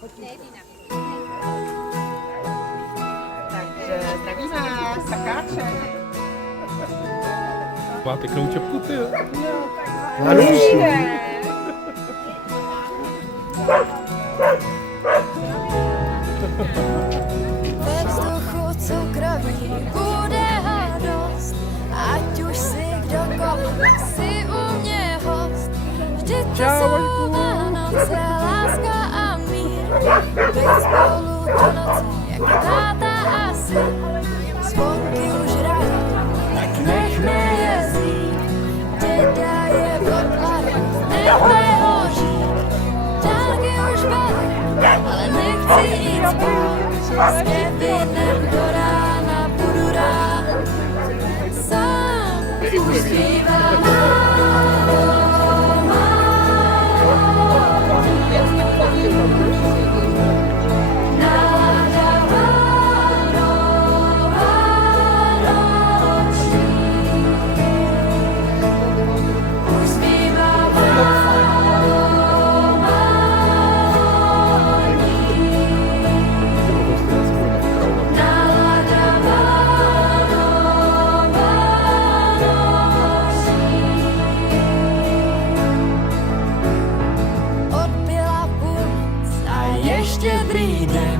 Takže zdraví vás, Sakáček. Má pěknou čepku, ty. Ve vzduchu cukroví bude ho dost, ať už si kdokoliv si u mě host. Vždyť to jsou Vánoce, láska a mír, být spolu do noci, jako táta a syn. Zvonky už hrají, tak nechme je zít, děda je pod larost, nechme ho žít. Dálky už velí, ale nechci jít spát, s Kevinem do rána budu rád. Sám už zpívám nálada vánoční. Už zpívám odbyla půlnoc a ještě druhý den.